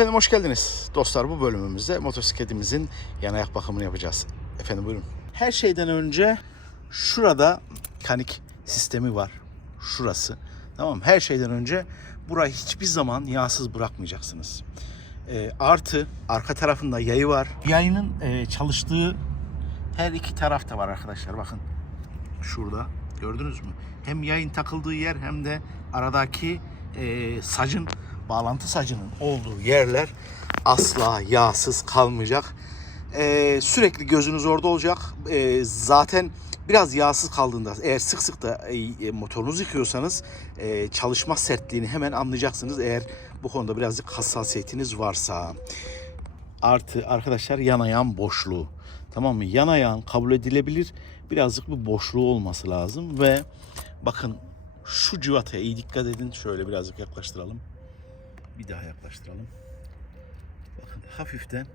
Efendim hoş geldiniz. Dostlar bu bölümümüzde motosikletimizin yan ayak bakımını yapacağız. Efendim buyurun. Her şeyden önce şurada mekanik sistemi var. Şurası. Tamam mı? Her şeyden önce burayı hiçbir zaman yağsız bırakmayacaksınız. Ee, artı arka tarafında yayı var. Yayının e, çalıştığı her iki tarafta var arkadaşlar bakın. Şurada gördünüz mü? Hem yayın takıldığı yer hem de aradaki e, sacın bağlantı sacının olduğu yerler asla yağsız kalmayacak. E, sürekli gözünüz orada olacak. E, zaten biraz yağsız kaldığında eğer sık sık da e, motorunuzu yıkıyorsanız e, çalışma sertliğini hemen anlayacaksınız. Eğer bu konuda birazcık hassasiyetiniz varsa. Artı arkadaşlar yan ayağın boşluğu. Tamam mı? Yan ayağın kabul edilebilir birazcık bir boşluğu olması lazım ve bakın şu civataya iyi dikkat edin. Şöyle birazcık yaklaştıralım. Bir daha yaklaştıralım. Bakın hafiften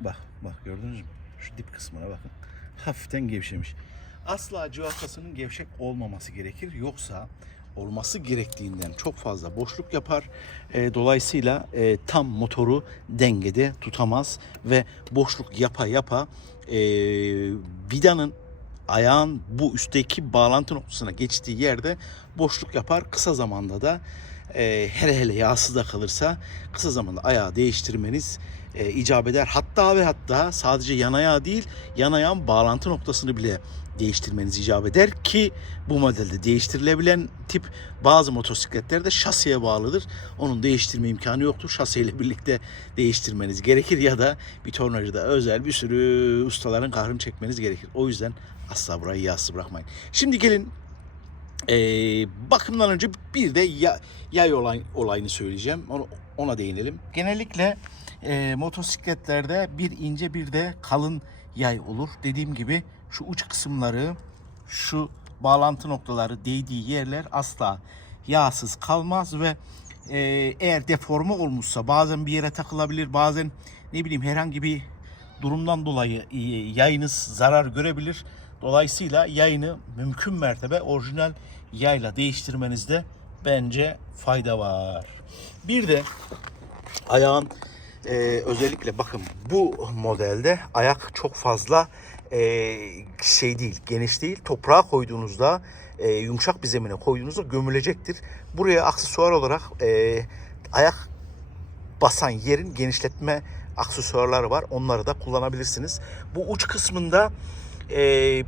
bak bak gördünüz mü? Şu dip kısmına bakın. Hafiften gevşemiş. Asla civatasının gevşek olmaması gerekir. Yoksa olması gerektiğinden çok fazla boşluk yapar. E, dolayısıyla e, tam motoru dengede tutamaz ve boşluk yapa yapa e, vidanın ayağın bu üstteki bağlantı noktasına geçtiği yerde boşluk yapar. Kısa zamanda da e, hele hele yağsız da kalırsa kısa zamanda ayağı değiştirmeniz e, icap eder. Hatta ve hatta sadece yan ayağı değil yan ayağın bağlantı noktasını bile değiştirmeniz icap eder ki bu modelde değiştirilebilen tip bazı motosikletlerde şasiye bağlıdır. Onun değiştirme imkanı yoktur. Şasiyle birlikte değiştirmeniz gerekir ya da bir tornacıda özel bir sürü ustaların kahrını çekmeniz gerekir. O yüzden asla burayı yağsız bırakmayın. Şimdi gelin ee, bakımdan önce bir de ya, yay olay, olayını söyleyeceğim. Onu, ona değinelim. Genellikle e, motosikletlerde bir ince bir de kalın yay olur. Dediğim gibi şu uç kısımları, şu bağlantı noktaları değdiği yerler asla yağsız kalmaz ve e, eğer deforme olmuşsa bazen bir yere takılabilir, bazen ne bileyim herhangi bir durumdan dolayı e, yayınız zarar görebilir. Dolayısıyla yayını mümkün mertebe orijinal yayla değiştirmenizde bence fayda var. Bir de ayağın e, özellikle bakın bu modelde ayak çok fazla e, şey değil, geniş değil. Toprağa koyduğunuzda e, yumuşak bir zemine koyduğunuzda gömülecektir. Buraya aksesuar olarak e, ayak basan yerin genişletme aksesuarları var. Onları da kullanabilirsiniz. Bu uç kısmında e,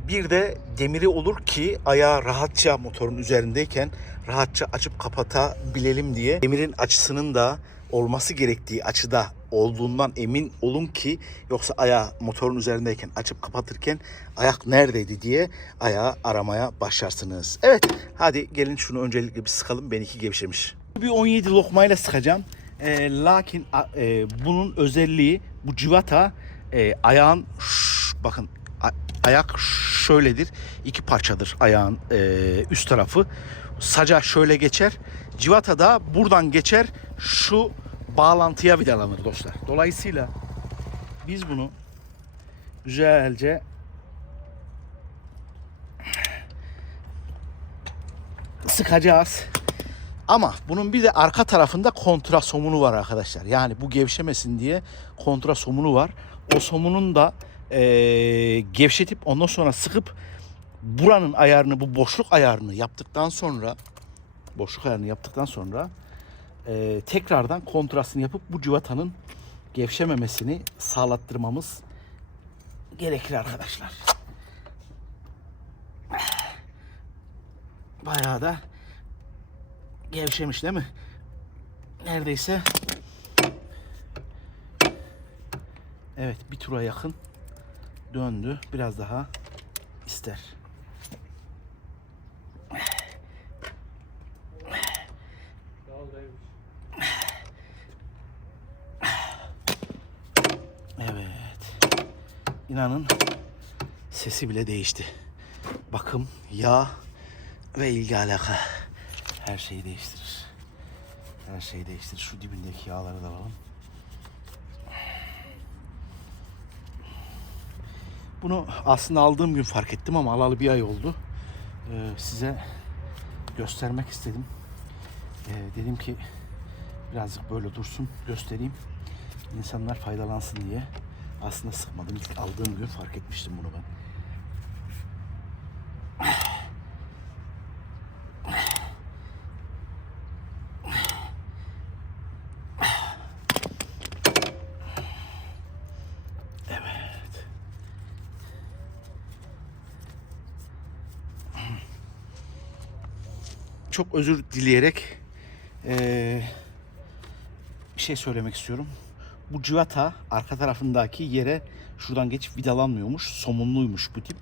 bir de demiri olur ki ayağı rahatça motorun üzerindeyken rahatça açıp kapatabilelim diye demirin açısının da olması gerektiği açıda olduğundan emin olun ki yoksa ayağı motorun üzerindeyken açıp kapatırken ayak neredeydi diye ayağı aramaya başlarsınız. Evet hadi gelin şunu öncelikle bir sıkalım. Benimki gevşemiş. Bir 17 lokmayla sıkacağım. E, lakin e, bunun özelliği bu civata e, ayağın şş, bakın ayak şöyledir. iki parçadır ayağın e, üst tarafı. Saca şöyle geçer. Civata da buradan geçer. Şu bağlantıya vidalanır dostlar. Dolayısıyla biz bunu güzelce sıkacağız. Ama bunun bir de arka tarafında kontra somunu var arkadaşlar. Yani bu gevşemesin diye kontra somunu var. O somunun da eee, gevşetip ondan sonra sıkıp buranın ayarını, bu boşluk ayarını yaptıktan sonra boşluk ayarını yaptıktan sonra eee, tekrardan kontrasını yapıp bu civatanın gevşememesini sağlattırmamız gerekir arkadaşlar. Bayağı da gevşemiş değil mi? Neredeyse Evet bir tura yakın döndü. Biraz daha ister. Evet. İnanın sesi bile değişti. Bakım, yağ ve ilgi alaka her şeyi değiştirir. Her şeyi değiştirir. Şu dibindeki yağları da alalım. Bunu aslında aldığım gün fark ettim ama alalı bir ay oldu. Ee, size göstermek istedim. Ee, dedim ki Birazcık böyle dursun göstereyim. İnsanlar faydalansın diye. Aslında sıkmadım. İlk aldığım gün fark etmiştim bunu ben. Çok özür dileyerek eee, bir şey söylemek istiyorum. Bu civata arka tarafındaki yere şuradan geçip vidalanmıyormuş. Somunluymuş bu tip.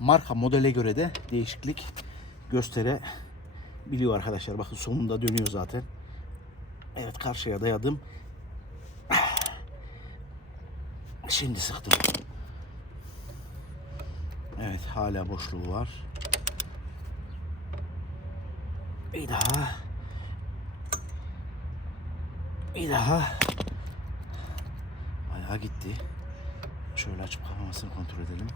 Marka modele göre de değişiklik gösterebiliyor arkadaşlar. Bakın sonunda dönüyor zaten. Evet karşıya dayadım. Şimdi sıktım. Evet hala boşluğu var. Bir daha. Bir daha. Bayağı gitti. Şöyle açıp kapamasını kontrol edelim.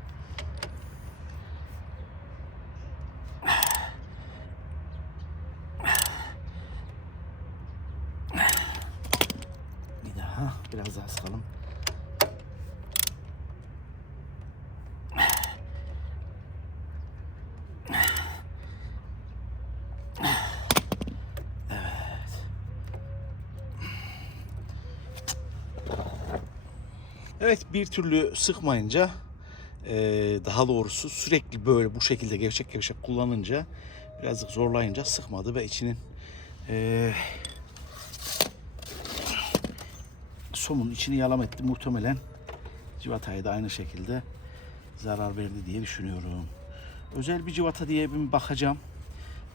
Bir daha. Biraz daha sıkalım. Evet bir türlü sıkmayınca eee, daha doğrusu sürekli böyle bu şekilde gevşek gevşek kullanınca birazcık zorlayınca sıkmadı ve içinin eee somun içini yalam etti muhtemelen civataya da aynı şekilde zarar verdi diye düşünüyorum. Özel bir civata diye bir bakacağım.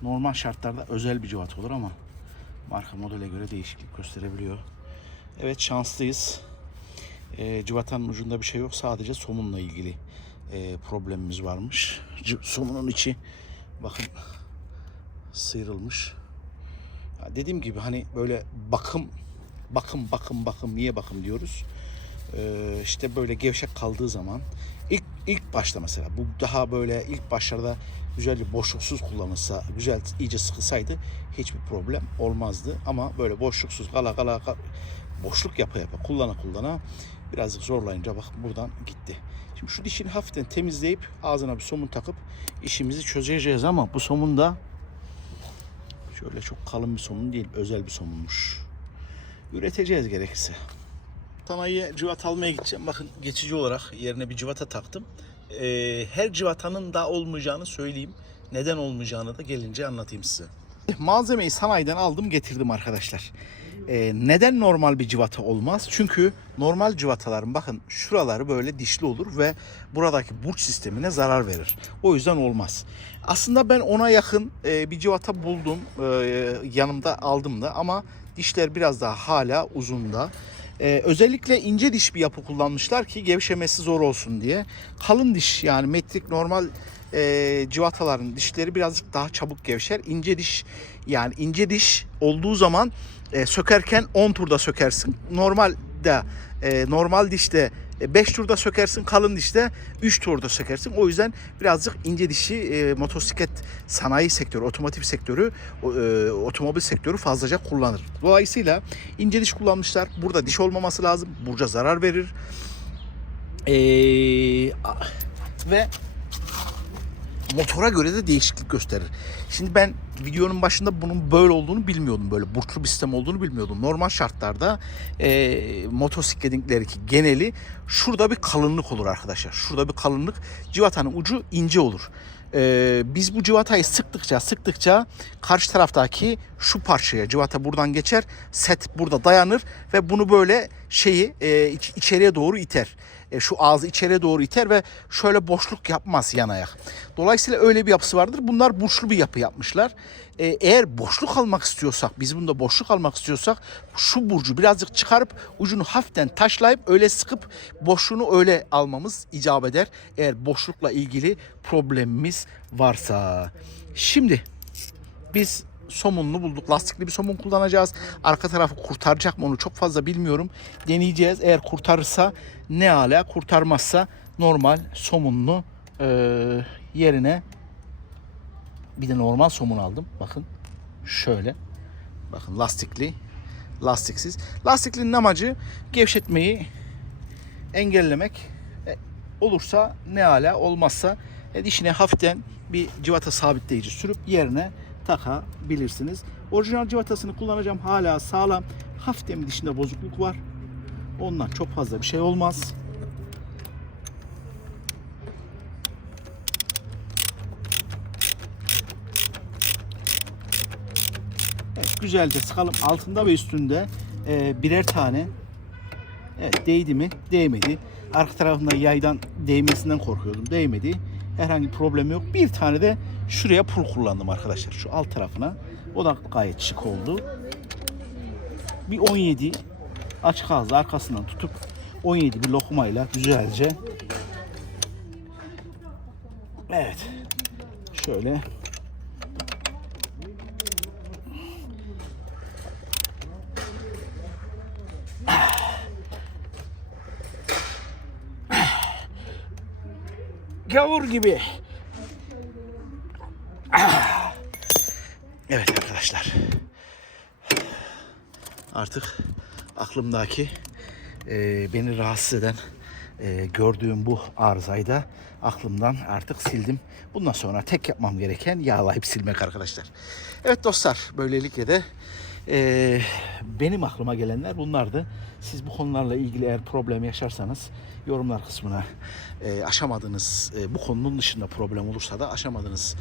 Normal şartlarda özel bir civata olur ama marka modele göre değişiklik gösterebiliyor. Evet şanslıyız. E, cıvatanın ucunda bir şey yok. Sadece somunla ilgili e, problemimiz varmış. Somunun içi bakın sıyrılmış. Ya dediğim gibi hani böyle bakım bakım bakım bakım niye bakım diyoruz. Ee, işte böyle gevşek kaldığı zaman ilk ilk başta mesela bu daha böyle ilk başlarda güzel boşluksuz kullanılsa güzel iyice sıkılsaydı hiçbir problem olmazdı ama böyle boşluksuz kala kala kala- boşluk yapa yapa kullana kullana birazcık zorlayınca bak buradan gitti. Şimdi şu dişini hafiften temizleyip ağzına bir somun takıp işimizi çözeceğiz ama bu somun da şöyle çok kalın bir somun değil özel bir somunmuş. Üreteceğiz gerekirse. Sanayiye cıvata almaya gideceğim. Bakın geçici olarak yerine bir cıvata taktım. Ee, her cıvatanın da olmayacağını söyleyeyim. Neden olmayacağını da gelince anlatayım size. Malzemeyi sanayiden aldım getirdim arkadaşlar. Ee, neden normal bir cıvata olmaz? Çünkü normal cıvataların bakın şuraları böyle dişli olur ve buradaki burç sistemine zarar verir. O yüzden olmaz. Aslında ben ona yakın e, bir cıvata buldum. E, yanımda aldım da ama dişler biraz daha hala uzunda. Ee, özellikle ince diş bir yapı kullanmışlar ki gevşemesi zor olsun diye. Kalın diş yani metrik normal e, civataların dişleri birazcık daha çabuk gevşer. İnce diş yani ince diş olduğu zaman e, sökerken 10 turda sökersin. Normalde e, normal dişte 5 turda sökersin, kalın dişte 3 turda sökersin. O yüzden birazcık ince dişi e, motosiklet sanayi sektörü, otomotiv sektörü, e, otomobil sektörü fazlaca kullanır. Dolayısıyla ince diş kullanmışlar. Burada diş olmaması lazım. Burca zarar verir. E, a- ve motora göre de değişiklik gösterir. Şimdi ben videonun başında bunun böyle olduğunu bilmiyordum. Böyle burçlu bir sistem olduğunu bilmiyordum. Normal şartlarda e, motosikletinlerinki geneli şurada bir kalınlık olur arkadaşlar. Şurada bir kalınlık. Civatanın ucu ince olur. E, biz bu civatayı sıktıkça sıktıkça karşı taraftaki şu parçaya civata buradan geçer. Set burada dayanır ve bunu böyle şeyi e, iç- içeriye doğru iter e, şu ağzı içeriye doğru iter ve şöyle boşluk yapmaz yan ayak. Dolayısıyla öyle bir yapısı vardır. Bunlar burçlu bir yapı yapmışlar. E, eğer boşluk almak istiyorsak, biz bunda boşluk almak istiyorsak şu burcu birazcık çıkarıp ucunu hafiften taşlayıp öyle sıkıp boşluğunu öyle almamız icap eder. Eğer boşlukla ilgili problemimiz varsa. Şimdi biz somunlu bulduk. Lastikli bir somun kullanacağız. Arka tarafı kurtaracak mı onu çok fazla bilmiyorum. Deneyeceğiz. Eğer kurtarırsa ne ala kurtarmazsa normal somunlu eee, yerine bir de normal somun aldım. Bakın şöyle. Bakın lastikli. lastiksiz. Lastiklinin amacı gevşetmeyi engellemek. E, olursa ne ala olmazsa e, dişine hafiften bir civata sabitleyici sürüp yerine takabilirsiniz. Orijinal civatasını kullanacağım hala sağlam. Hafiften bir dişinde bozukluk var. Ondan çok fazla bir şey olmaz. Evet, güzelce sıkalım. Altında ve üstünde e, birer tane Evet değdi mi? Değmedi. Arka tarafında yaydan değmesinden korkuyordum. Değmedi. Herhangi bir problem yok. Bir tane de şuraya pul kullandım arkadaşlar. Şu alt tarafına. O da gayet şık oldu. Bir 17 açık ağzı arkasından tutup 17 bir lokmayla güzelce Evet. Şöyle gavur gibi. Ah. Evet arkadaşlar. Artık aklımdaki e, beni rahatsız eden e, gördüğüm bu arızayı da aklımdan artık sildim. Bundan sonra tek yapmam gereken yağlayıp silmek arkadaşlar. Evet dostlar böylelikle de e, benim aklıma gelenler bunlardı. Siz bu konularla ilgili eğer problem yaşarsanız yorumlar kısmına e, aşamadığınız e, bu konunun dışında problem olursa da aşamadığınız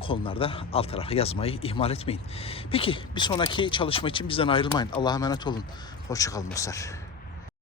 konularda alt tarafa yazmayı ihmal etmeyin. Peki bir sonraki çalışma için bizden ayrılmayın. Allah'a emanet olun. Hoşçakalın dostlar.